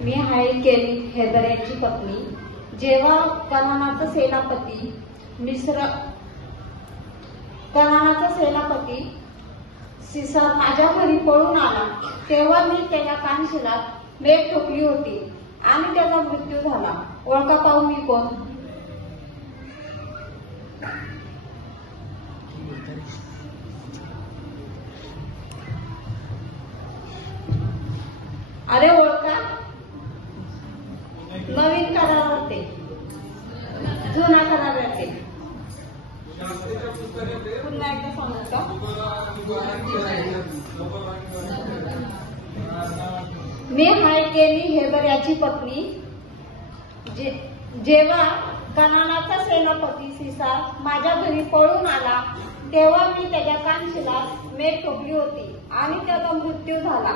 मी आहे केली हैदर यांची पत्नी। जेव्हा कनानाचा सेनापती सीसर माझ्या घरी पळून आला, तेव्हा मी त्याच्या कानशिलात मेघ ठोकली होती आणि त्याचा मृत्यू झाला। ओळखा पाहू मी कोण? अरे ओळखा, नवीन कराराचे, जुना कराराचे। पुन्हा एकदा सांगू का? मी आहे केली हैदर याची पत्नी। जेव्हा कनानाचा सेनापती सीसर माझ्या घरी पळून आला, तेव्हा मी त्याच्या कानशिलात मेघ ठोकली होती आणि त्याचा मृत्यू झाला।